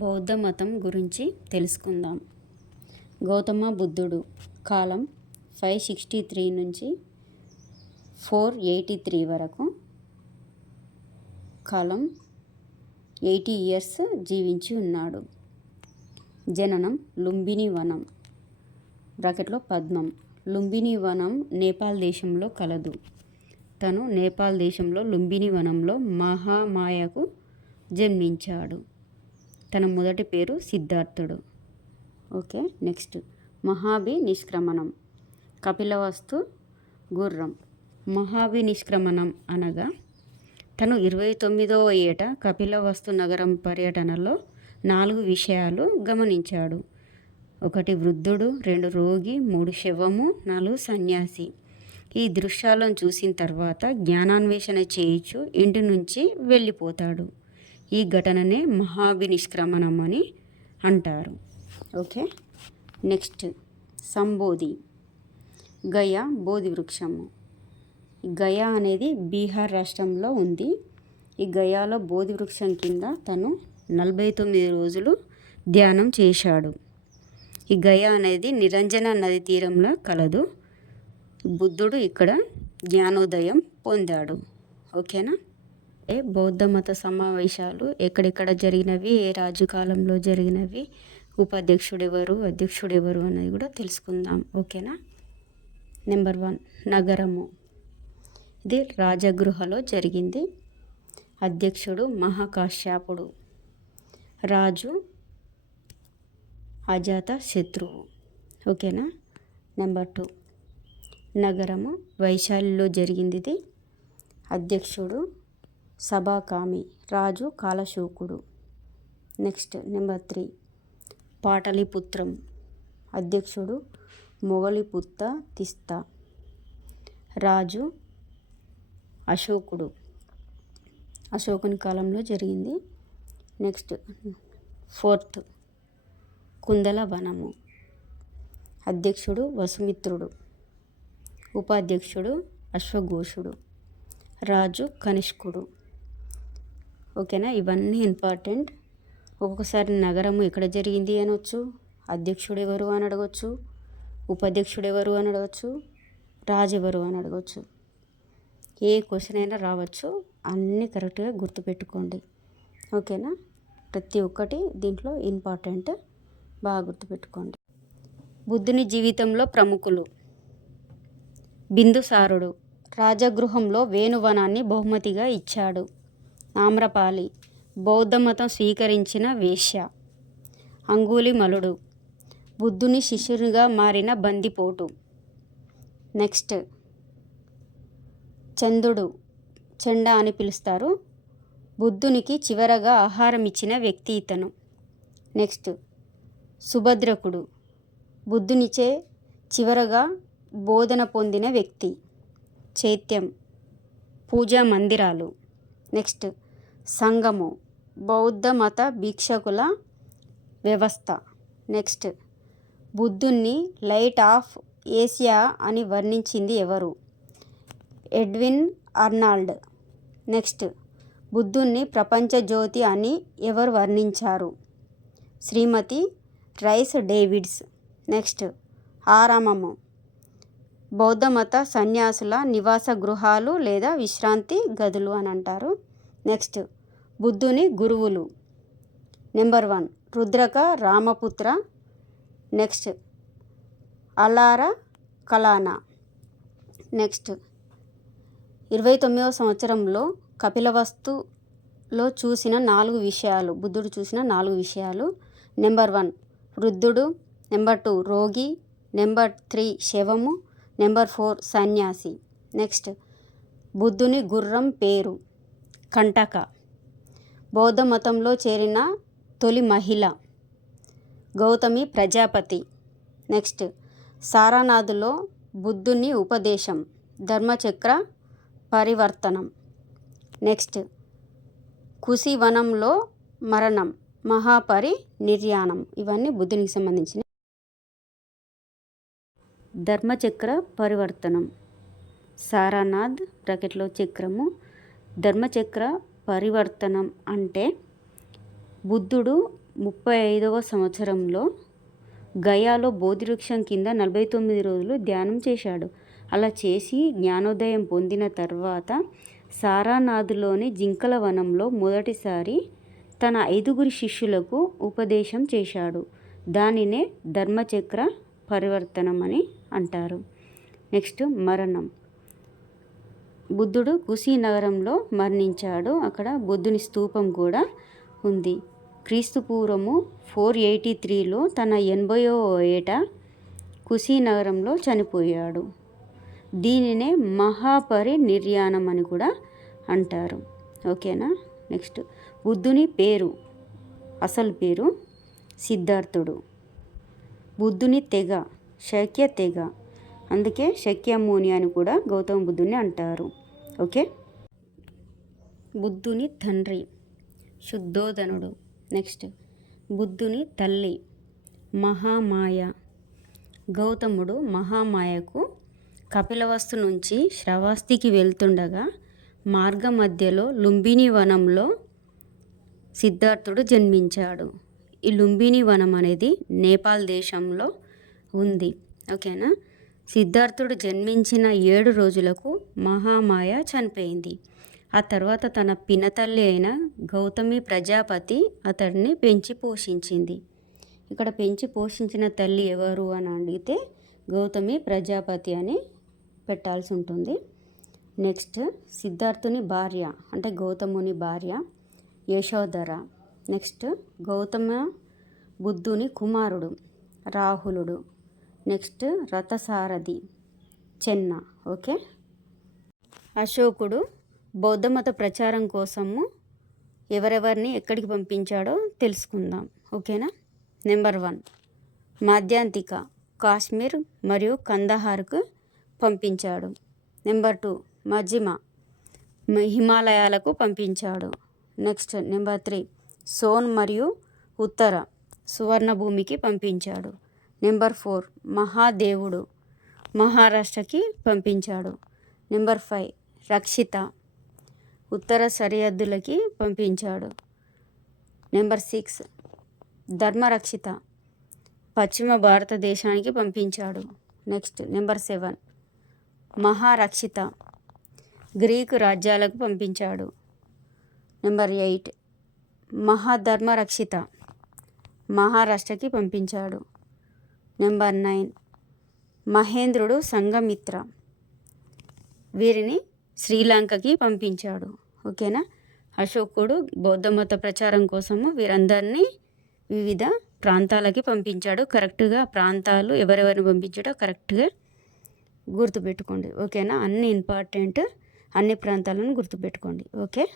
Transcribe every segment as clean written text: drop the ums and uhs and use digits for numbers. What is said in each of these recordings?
బౌద్ధ మతం గురించి తెలుసుకుందాం. గౌతమ బుద్ధుడు కాలం 563 నుంచి 483 వరకు, కాలం 80 ఇయర్స్ జీవించి ఉన్నాడు. జననం లుంబిని వనం బ్రాకెట్లో పద్మం. లుంబిని వనం నేపాల్ దేశంలో కలదు. తను నేపాల్ దేశంలో లుంబిని వనంలో మహామాయకు జన్మించాడు. తన మొదటి పేరు సిద్ధార్థుడు. Okay, next మహాభి Nishkramanam. కపిలవస్తు గుర్రం. మహాభి నిష్క్రమణం అనగా తను 29వ ఏట కపిలవస్తు నగరం పర్యటనలో 4 విషయాలు గమనించాడు. 1 వృద్ధుడు, 2 రోగి, 3 శవము, 4 సన్యాసి. ఈ దృశ్యాలను చూసిన తర్వాత జ్ఞానాన్వేషణ చేయించు ఇంటి నుంచి వెళ్ళిపోతాడు. ఈ ఘటననే మహాభి నిష్క్రమణం అని అంటారు. ఓకే, నెక్స్ట్ సంబోధి. గయా బోధి వృక్షము. గయా అనేది బీహార్ రాష్ట్రంలో ఉంది. ఈ గయాలో బోధి వృక్షం కింద తను 49 రోజులు ధ్యానం చేశాడు. ఈ గయా అనేది నిరంజన నది తీరంలో కలదు. బుద్ధుడు ఇక్కడ జ్ఞానోదయం పొందాడు. ఓకేనా. బౌద్ధ మత సమావేశాలు ఎక్కడెక్కడ జరిగినవి, ఏ రాజు కాలంలో జరిగినవి, ఉపాధ్యక్షుడు ఎవరు, అధ్యక్షుడు ఎవరు అనేది కూడా తెలుసుకుందాం. ఓకేనా. నెంబర్ 1 నగరము. ఇది రాజగృహలో జరిగింది. అధ్యక్షుడు మహాకాశ్యపుడు, రాజు అజాత శత్రువు. ఓకేనా. నెంబర్ 2 నగరము వైశాలిలో జరిగింది. ఇది అధ్యక్షుడు సభాకామి, రాజు కాలశూకుడు. Next number 3 పాటలీపుత్రం. అధ్యక్షుడు మొగలిపుత్త తిస్తా, రాజు అశోకుడు. అశోకుని కాలంలో జరిగింది. నెక్స్ట్ 4th కుందల వనము. అధ్యక్షుడు వసుమిత్రుడు, ఉపాధ్యక్షుడు అశ్వఘోషుడు, రాజు కనిష్కుడు. ఓకేనా. ఇవన్నీ ఇంపార్టెంట్. ఒక్కొక్కసారి నగరము ఎక్కడ జరిగింది అనవచ్చు, అధ్యక్షుడు ఎవరు అని అడగవచ్చు, ఉపాధ్యక్షుడు ఎవరు అని అడగవచ్చు, రాజు ఎవరు అని అడగవచ్చు. ఏ క్వశ్చన్ అయినా రావచ్చు. అన్నీ కరెక్ట్గా గుర్తుపెట్టుకోండి. ఓకేనా. ప్రతి ఒక్కటి దీంట్లో ఇంపార్టెంట్, బాగా గుర్తుపెట్టుకోండి. బుద్ధుని జీవితంలో ప్రముఖులు. బిందుసారుడు రాజగృహంలో వేణువనాన్ని బహుమతిగా ఇచ్చాడు. ఆమ్రపాలి బౌద్ధ మతం స్వీకరించిన వేశ్య. అంగుళిమలుడు బుద్ధుని శిష్యునిగా మారిన బందిపోటు. నెక్స్ట్ చందుడు, చెండ అని పిలుస్తారు, బుద్ధునికి చివరగా ఆహారం ఇచ్చిన వ్యక్తి ఇతను. నెక్స్ట్ సుభద్రకుడు, బుద్ధునిచే చివరగా బోధన పొందిన వ్యక్తి. చైత్యం పూజా మందిరాలు. నెక్స్ట్ సంఘము బౌద్ధ మత భిక్షకుల వ్యవస్థ. నెక్స్ట్ బుద్ధున్ని లైట్ ఆఫ్ ఏసియా అని వర్ణించింది ఎవరు? Edwin Arnold. నెక్స్ట్ బుద్ధున్ని ప్రపంచ జ్యోతి అని ఎవరు వర్ణించారు? శ్రీమతి రైస్ డేవిడ్స్. నెక్స్ట్ ఆరామము బౌద్ధ మత సన్యాసుల నివాస గృహాలు లేదా విశ్రాంతి గదులు అని అంటారు. నెక్స్ట్ బుద్ధుని గురువులు. నెంబర్ 1 రుద్రక రామపుత్ర. నెక్స్ట్ అలార కలానా. నెక్స్ట్ 29వ సంవత్సరంలో కపిలవస్తులో చూసిన 4 విషయాలు, బుద్ధుడు చూసిన 4 విషయాలు. నెంబర్ 1 వృద్ధుడు, నెంబర్ 2 రోగి, నెంబర్ 3 శవము, నెంబర్ 4 సన్యాసి. నెక్స్ట్ బుద్ధుని గుర్రం పేరు కంటక. బౌద్ధ మతంలో చేరిన తొలి మహిళ గౌతమి ప్రజాపతి. నెక్స్ట్ సారానాథ్లో బుద్ధుని ఉపదేశం ధర్మచక్ర పరివర్తనం. నెక్స్ట్ కుశివనంలో మరణం మహాపరినిర్యాణం. ఇవన్నీ బుద్ధునికి సంబంధించిన. ధర్మచక్ర పరివర్తనం. సారానాథ్ బ్రాకెట్లో చక్రము. ధర్మచక్ర పరివర్తనం అంటే బుద్ధుడు 35వ సంవత్సరంలో గయాలో బోధివృక్షం కింద 49 రోజులు ధ్యానం చేశాడు. అలా చేసి జ్ఞానోదయం పొందిన తర్వాత సారానాథ్లోని జింకల వనంలో మొదటిసారి తన 5 శిష్యులకు ఉపదేశం చేశాడు. దానినే ధర్మచక్ర పరివర్తనం అని అంటారు. నెక్స్ట్ మరణం. బుద్ధుడు కుశీనగరంలో మరణించాడు. అక్కడ బుద్ధుని స్తూపం కూడా ఉంది. క్రీస్తు పూర్వము 483లో తన 80వ ఏట కుశీనగరంలో చనిపోయాడు. దీనినే మహాపరినిర్యాణం అని కూడా అంటారు. ఓకేనా. నెక్స్ట్ బుద్ధుని పేరు, అసలు పేరు సిద్ధార్థుడు. బుద్ధుని తెగ శక్య తెగ, అందుకే శక్యముని అని కూడా గౌతమ బుద్ధుని అంటారు. ఓకే. బుద్ధుని తండ్రి శుద్ధోదనుడు. నెక్స్ట్ బుద్ధుని తల్లి మహామాయ. గౌతముడు మహామాయకు కపిలవస్తు నుంచి శ్రవస్తికి వెళ్తుండగా మార్గ మధ్యలో లుంబిని వనంలో సిద్ధార్థుడు జన్మించాడు. ఈ లుంబిని వనం అనేది నేపాల్ దేశంలో ఉంది. ఓకేనా. సిద్ధార్థుడు జన్మించిన 7 రోజులకు మహామాయ చనిపోయింది. ఆ తర్వాత తన పినతల్లి అయిన గౌతమి ప్రజాపతి అతడిని పెంచి పోషించింది. ఇక్కడ పెంచి పోషించిన తల్లి ఎవరు అని అడిగితే గౌతమి ప్రజాపతి అని పెట్టాల్సి ఉంటుంది. నెక్స్ట్ సిద్ధార్థుని భార్య అంటే గౌతముని భార్య యశోధర. నెక్స్ట్ గౌతమ బుద్ధుని కుమారుడు రాహులుడు. నెక్స్ట్ రథసారథి చెన్న. ఓకే. అశోకుడు బౌద్ధమత ప్రచారం కోసము ఎవరెవరిని ఎక్కడికి పంపించాడో తెలుసుకుందాం. ఓకేనా. నెంబర్ 1 మాధ్యాంతిక కాశ్మీర్ మరియు కందహార్కు పంపించాడు. నెంబర్ 2 మజిమ హిమాలయాలకు పంపించాడు. నెక్స్ట్ నెంబర్ 3 సోన్ మరియు ఉత్తర సువర్ణభూమికి పంపించాడు. నెంబర్ 4 మహాదేవుడు మహారాష్ట్రకి పంపించాడు. నెంబర్ 5 రక్షిత ఉత్తర సరిహద్దులకి పంపించాడు. నెంబర్ 6 ధర్మరక్షిత పశ్చిమ భారతదేశానికి పంపించాడు. నెక్స్ట్ నెంబర్ 7 మహారక్షిత గ్రీకు రాజ్యాలకు పంపించాడు. నెంబర్ 8 మహాధర్మరక్షిత మహారాష్ట్రకి పంపించాడు. నెంబర్ 9 మహేంద్రుడు సంఘమిత్ర వీరిని శ్రీలంకకి పంపించాడు. ఓకేనా. అశోకుడు బౌద్ధమత ప్రచారం కోసము వీరందరినీ వివిధ ప్రాంతాలకి పంపించాడు. కరెక్ట్గా ప్రాంతాలు ఎవరెవరిని పంపించాడో కరెక్ట్గా గుర్తుపెట్టుకోండి. ఓకేనా. అన్ని ఇంపార్టెంట్, అన్ని ప్రాంతాలను గుర్తుపెట్టుకోండి. ఓకే.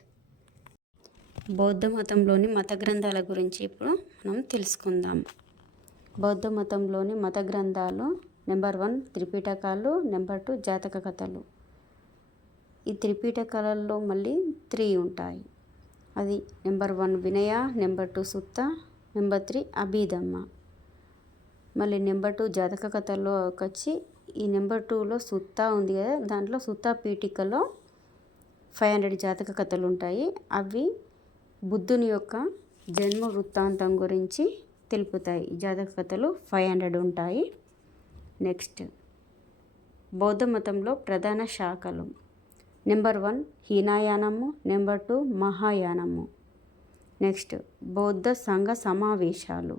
బౌద్ధ మతంలోని మత గ్రంథాల గురించి ఇప్పుడు మనం తెలుసుకుందాం. బౌద్ధ మతంలోని మత గ్రంథాలు నెంబర్ 1 త్రిపిటకాలు, నెంబర్ 2 జాతక కథలు. ఈ త్రిపిటకాలలో మళ్ళీ 3 ఉంటాయి. అది నెంబర్ 1 వినయ, నెంబర్ 2 సుత్త, నెంబర్ 3 అభిధమ్మ. మళ్ళీ నెంబర్ 2 జాతక కథల్లో వచ్చి ఈ నెంబర్ 2లో సుత్త ఉంది కదా, దాంట్లో సుత్త పీఠికలో 500 జాతక కథలు ఉంటాయి. అవి బుద్ధుని యొక్క జన్మ వృత్తాంతం గురించి తెలుపుతాయి. జాతక కథలు 500 ఉంటాయి. నెక్స్ట్ బౌద్ధ మతంలో ప్రధాన శాఖలు నెంబర్ 1 హీనయానము, నెంబర్ 2 మహాయానము. నెక్స్ట్ బౌద్ధ సంఘ సమావేశాలు.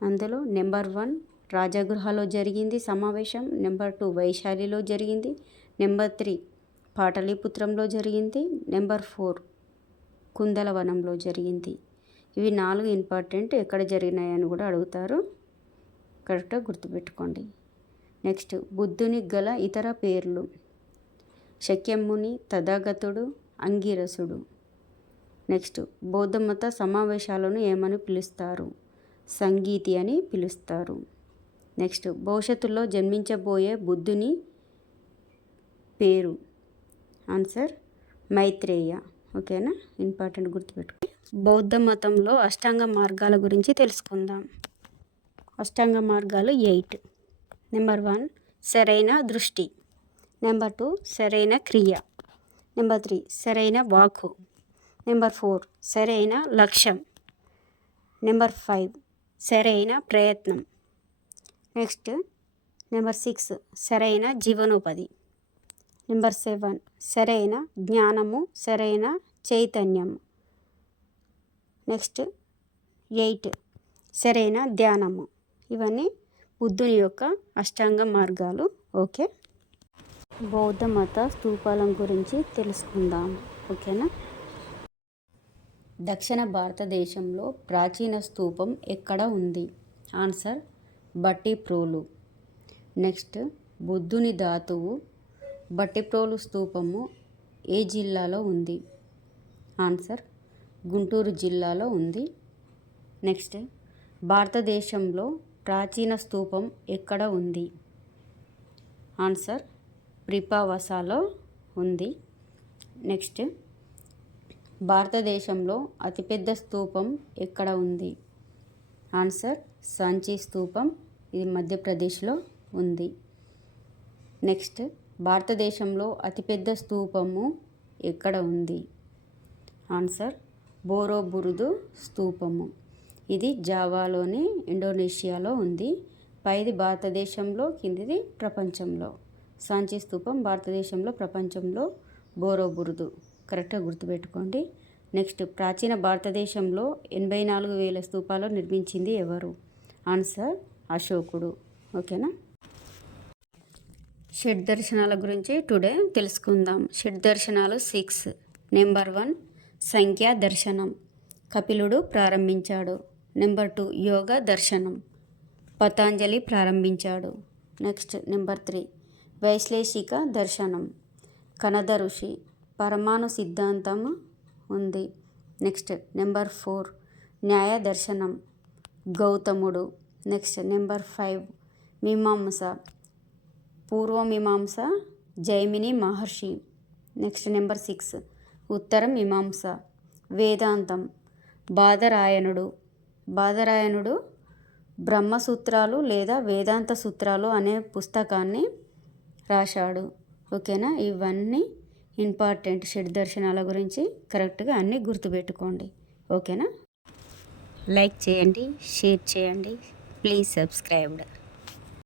అందులో నెంబర్ 1 రాజగృహలో జరిగింది సమావేశం, నెంబర్ 2 వైశాలిలో జరిగింది, నెంబర్ 3 పాటలీపుత్రంలో జరిగింది, నెంబర్ 4 కుందలవనంలో జరిగింది. ఇవి 4 ఇంపార్టెంట్. ఎక్కడ జరిగినాయని కూడా అడుగుతారు, కరెక్ట్గా గుర్తుపెట్టుకోండి. నెక్స్ట్ బుద్ధుని గల ఇతర పేర్లు శక్యముని, తథాగతుడు, అంగిరసుడు. నెక్స్ట్ బౌద్ధమత సమావేశాలను ఏమని పిలుస్తారు? సంగీతి అని పిలుస్తారు. నెక్స్ట్ భవిష్యత్తులో జన్మించబోయే బుద్ధుని పేరు ఆన్సర్ మైత్రేయ. ఓకేనా. ఇంపార్టెంట్ గుర్తుపెట్టుకో. బౌద్ధ మతంలో అష్టాంగ మార్గాల గురించి తెలుసుకుందాం. అష్టాంగ మార్గాలు 8. నెంబర్ 1 సరైన దృష్టి, నెంబర్ 2 సరైన క్రియ, నెంబర్ 3 సరైన వాక్కు, నెంబర్ 4 సరైన లక్ష్యం, నెంబర్ 5 సరైన ప్రయత్నం. నెక్స్ట్ నెంబర్ 6 సరైన జీవనోపాధి. నెంబర్ 7 సరైన జ్ఞానము, సరైన చైతన్యం. నెక్స్ట్ 8 సరైన ధ్యానము. ఇవన్నీ బుద్ధుని యొక్క అష్టాంగ మార్గాలు. ఓకే, బౌద్ధ మత స్తూపాల గురించి తెలుసుకుందాం. ఓకేనా. దక్షిణ భారతదేశంలో ప్రాచీన స్తూపం ఎక్కడ ఉంది? ఆన్సర్ భట్టిప్రోలు. నెక్స్ట్ బుద్ధుని ధాతువు భట్టిప్రోలు స్తూపము ఏ జిల్లాలో ఉంది? ఆన్సర్ గుంటూరు జిల్లాలో ఉంది. నెక్స్ట్ భారతదేశంలో ప్రాచీన స్తూపం ఎక్కడ ఉంది? ఆన్సర్ ప్రిపావసాలో ఉంది. నెక్స్ట్ భారతదేశంలో అతిపెద్ద స్తూపం ఎక్కడ ఉంది? ఆన్సర్ సాంచీ స్తూపం, ఇది మధ్యప్రదేశ్లో ఉంది. నెక్స్ట్ భారతదేశంలో అతిపెద్ద స్తూపము ఎక్కడ ఉంది? ఆన్సర్ బోరోబురుదు స్తూపము, ఇది జావాలోని ఇండోనేషియాలో ఉంది. పైది భారతదేశంలో, కిందిది ప్రపంచంలో. సాంచీ స్తూపం భారతదేశంలో, ప్రపంచంలో బోరోబురుదు. కరెక్ట్గా గుర్తుపెట్టుకోండి. నెక్స్ట్ ప్రాచీన భారతదేశంలో 84,000 స్తూపాలు నిర్మించింది ఎవరు? ఆన్సర్ అశోకుడు. ఓకేనా. షడ్ దర్శనాల గురించి టుడే తెలుసుకుందాం. షడ్ దర్శనాలు 6. నెంబర్ 1 సంఖ్యా దర్శనం, కపిలుడు ప్రారంభించాడు. నెంబర్ 2 యోగ దర్శనం, పతాంజలి ప్రారంభించాడు. నెక్స్ట్ నెంబర్ 3 వైశ్లేషిక దర్శనం, కనద ఋషి, పరమాణు సిద్ధాంతం ఉంది. నెక్స్ట్ నెంబర్ 4 న్యాయ దర్శనం, గౌతముడు. నెక్స్ట్ నెంబర్ 5 మీమాంస, పూర్వమీమాంస, జైమిని మహర్షి. నెక్స్ట్ నెంబర్ 6 ఉత్తర మీమాంస, వేదాంతం, బాదరాయణుడు. బాదరాయణుడు బ్రహ్మసూత్రాలు లేదా వేదాంత సూత్రాలు అనే పుస్తకాన్ని రాశాడు. ఓకేనా. ఇవన్నీ ఇంపార్టెంట్ షడ్ దర్శనాల గురించి కరెక్ట్గా అన్నీ గుర్తుపెట్టుకోండి. ఓకేనా. లైక్ చేయండి, షేర్ చేయండి, ప్లీజ్ సబ్స్క్రైబ్డ్.